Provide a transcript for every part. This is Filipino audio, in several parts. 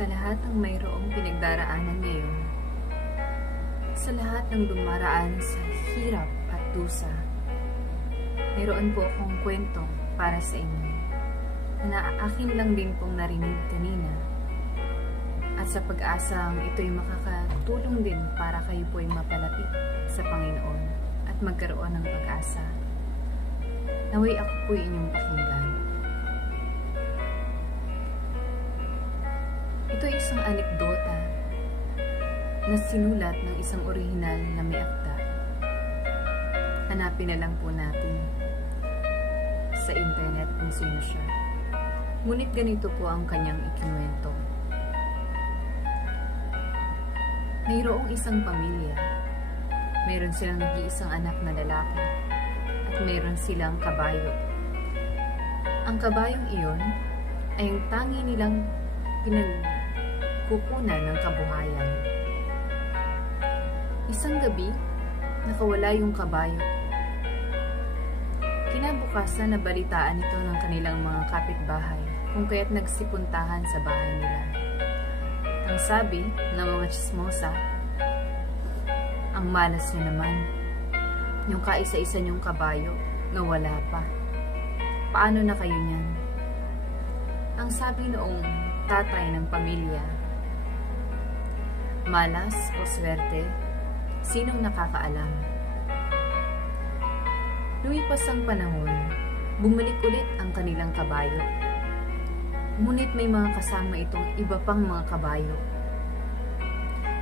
Sa lahat ng mayroong pinagdaraanan ngayon, sa lahat ng dumaraan sa hirap at dusa, mayroon po akong kwento para sa inyo na akin lang din pong narinig kanina, at sa pag-asang ito'y makakatulong din para kayo po'y mapalapit sa Panginoon at magkaroon ng pag-asa. Naway ako po'y inyong pakinggan. Ito ay isang anekdota na sinulat ng isang orihinal na may akda. Hanapin na lang po natin sa internet kung sino siya. Ngunit ganito po ang kanyang ikinuwento. Mayroong isang pamilya. Mayroon silang nag-iisang anak na lalaki at mayroon silang kabayo. Ang kabayong iyon ay ang tangi nilang pinagkukunan ng kabuhayan. Isang gabi, nakawala yung kabayo. Kinabukasan, nabalitaan ito ng kanilang mga kapitbahay kung kaya't nagsipuntahan sa bahay nila. Ang sabi ng mga chismosa, ang malas nyo naman, yung kaisa-isa nyong kabayo na wala pa. Paano na kayo niyan? Ang sabi noong tatay ng pamilya, malas o swerte, sinong nakakaalam? Lumipas ang panahon, bumalik ulit ang kanilang kabayo. Ngunit may mga kasama itong iba pang mga kabayo.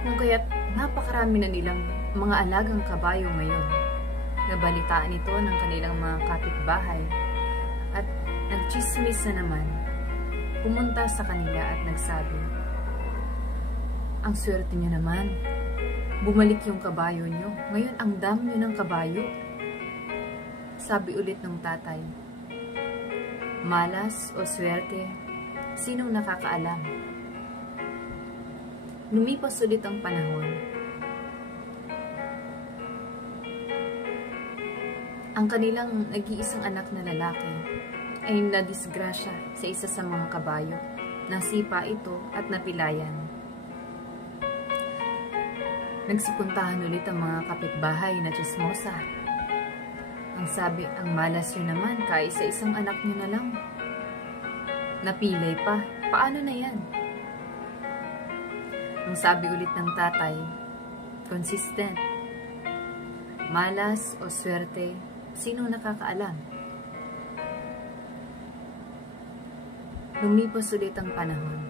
Kung kaya't napakarami na nilang mga alagang kabayo ngayon. Nabalitaan ito ng kanilang mga kapitbahay at nagchismis na naman. Pumunta sa kanila at nagsabi, ang swerte nyo naman. Bumalik yung kabayo nyo. Ngayon ang dami nyo ng kabayo. Sabi ulit ng tatay, malas o swerte, sinong nakakaalam? Lumipas ulit ang panahon. Ang kanilang nag-iisang anak na lalaki ay nadisgrasya sa isa sa mga kabayo. Nasipa ito at napilayan. Nagsipuntahan ulit ang mga kapitbahay na chismosa. Ang sabi, ang malas nyo naman, kaisa-isang anak nyo na lang. Napilay pa, paano na yan? Ang sabi ulit ng tatay, consistent. Malas o swerte, sino nakakaalam? Lumipas ulit ang panahon.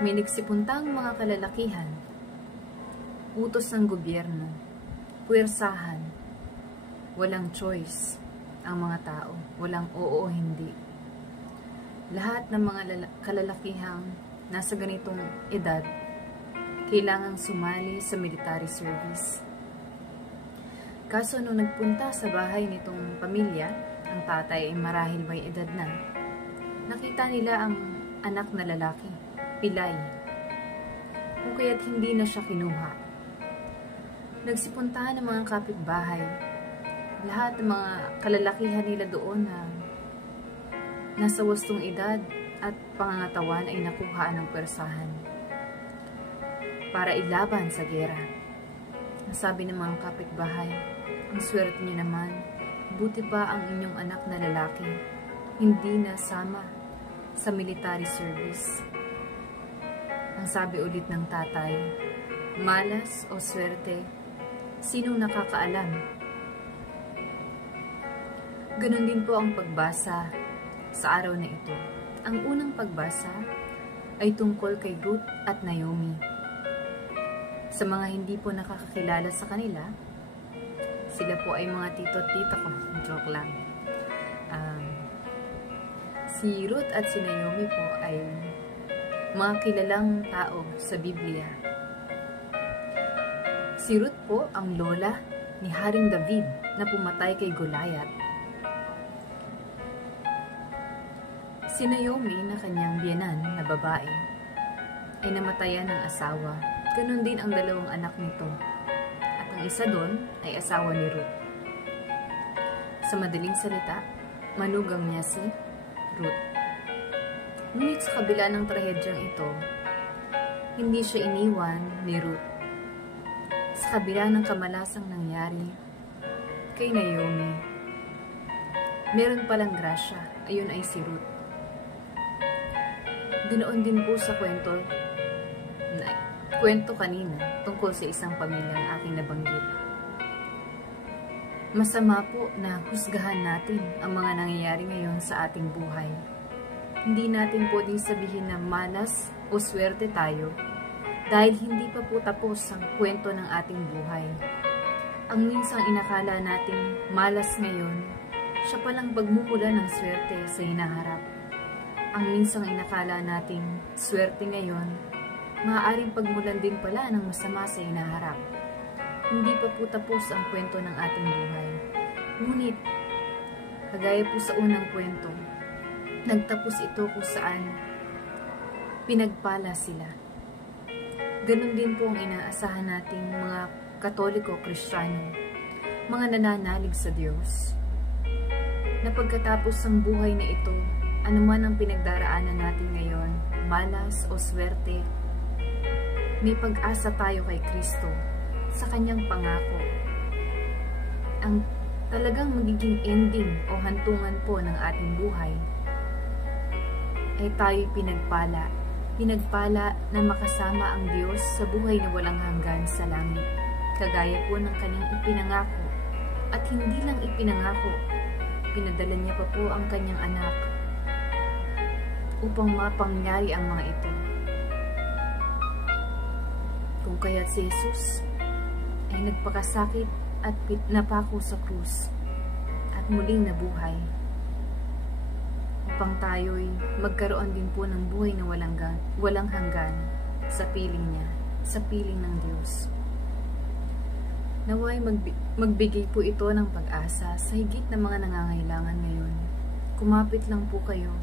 May nagsipuntang mga kalalakihan, utos ng gobyerno, puwersahan, walang choice ang mga tao, walang oo o hindi. Lahat ng mga kalalakihang nasa ganitong edad, kailangang sumali sa military service. Kaso nung nagpunta sa bahay nitong pamilya, ang tatay ay marahil may edad na, nakita nila ang anak na lalaki, pilay. Kung kaya't hindi na siya kinuha. Nagsipuntahan ng mga kapitbahay, lahat ng mga kalalakihan nila doon na nasa wastong edad at pangangatawan ay nakuha ng pwersahan para ilaban sa gera. Nasabi ng mga kapitbahay, ang swerte niyo naman, buti pa ang inyong anak na lalaki, hindi nasama sa military service. Ang sabi ulit ng tatay, malas o swerte, sinong nakakaalam? Ganon din po ang pagbasa sa araw na ito. Ang unang pagbasa ay tungkol kay Ruth at Naomi. Sa mga hindi po nakakakilala sa kanila, sila po ay mga tito at tita ko. Joke lang. Si Ruth at si Naomi po ay mga kilalang tao sa Biblia. Si Ruth po ang lola ni Haring David na pumatay kay Goliath. Si Naomi na kanyang biyenan na babae ay namatayan ng asawa. Ganon din ang dalawang anak nito. At ang isa doon ay asawa ni Ruth. Sa madaling salita, manugang niya si Ruth. Ngunit sa kabila ng trahedyang ito, hindi siya iniwan ni Ruth. Sa kabila ng kamalasang nangyari kay Naomi, meron palang grasya, ayun ay si Ruth. Dinoon din po sa kwento kanina tungkol sa isang pamilyang aking nabanggit. Masama po na husgahan natin ang mga nangyayari ngayon sa ating buhay. Hindi natin pwedeng sabihin na malas o swerte tayo dahil hindi pa po tapos ang kwento ng ating buhay. Ang minsang inakala nating malas ngayon, siya palang pagmumula ng swerte sa hinaharap. Ang minsang inakala nating swerte ngayon, maaaring pagmulan din pala ng masama sa hinaharap. Hindi pa po tapos ang kwento ng ating buhay. Ngunit, kagaya po sa unang kwento, nagtapos ito kung saan pinagpala sila. Ganon din po ang inaasahan nating mga Katoliko, Kristiyano, mga nananalig sa Diyos, na pagkatapos ng buhay na ito, anuman ang pinagdaraanan natin ngayon, malas o swerte, may pag-asa tayo kay Kristo sa kanyang pangako. Ang talagang magiging ending o hantungan po ng ating buhay ay tayo'y pinagpala na makasama ang Diyos sa buhay na walang hanggan sa langit, kagaya po ng kanyang ipinangako. At hindi lang ipinangako, pinadala niya pa po ang kanyang anak upang mapangyari ang mga ito. Kung kaya't si Jesus ay nagpakasakit at napako sa krus at muling nabuhay upang tayo'y magkaroon din po ng buhay na walang hanggan sa piling niya, sa piling ng Diyos. Naway magbigay po ito ng pag-asa sa higit na mga nangangailangan ngayon. Kumapit lang po kayo.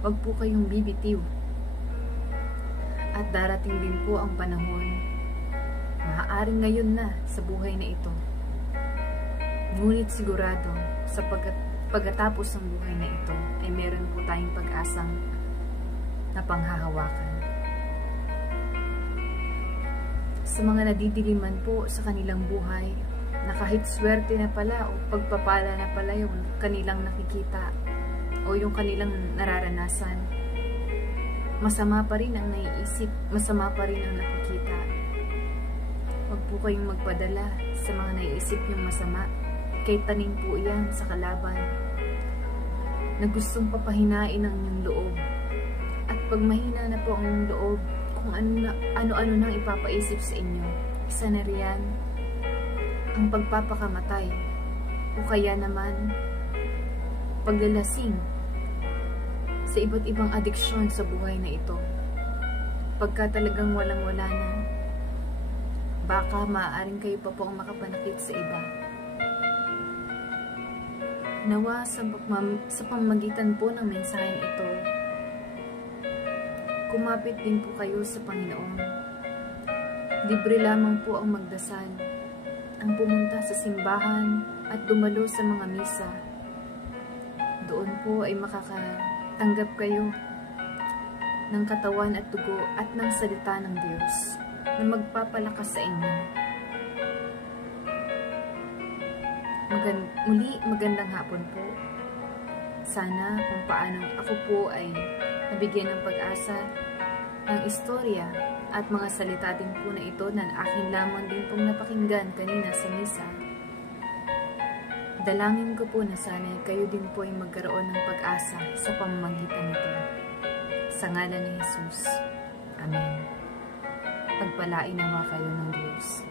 Huwag po kayong bibitiw. At darating din po ang panahon, maaaring ngayon na sa buhay na ito. Ngunit sigurado, sa pagkatapos ng buhay na ito, ay meron po tayong pag-asang na panghahawakan. Sa mga nadidiliman po sa kanilang buhay, na kahit swerte na pala o pagpapala na pala yung kanilang nakikita o yung kanilang nararanasan, masama pa rin ang naiisip, masama pa rin ang nakikita. Huwag po kayong magpadala sa mga naiisip yung masama, kay tanim po yan sa kalaban na gustong papahinain ang inyong loob. At pag mahina na po ang inyong loob, kung ano-ano nang ipapaisip sa inyo, isa na riyan ang pagpapakamatay o kaya naman paglalasing sa iba't ibang adiksyon sa buhay na ito. Pagka talagang walang-wala na, baka maaaring kayo pa po ang makapanakit sa iba. Nawa sa pamamagitan po ng mensaheng ito, kumapit din po kayo sa Panginoon. Libre lamang po ang magdasal, ang pumunta sa simbahan at dumalo sa mga misa. Doon po ay makakatanggap kayo ng katawan at dugo at ng salita ng Diyos na magpapalakas sa inyo. Muli, magandang hapon po. Sana kung paano ako po ay nabigyan ng pag-asa ng istorya at mga salita din po na ito na akin lamang din pong napakinggan kanina sa misa. Dalangin ko po na sana kayo din po ay magkaroon ng pag-asa sa pamamagitan nito. Sa ngalan ni Jesus. Amen. Pagpalain nawa kayo ng Diyos.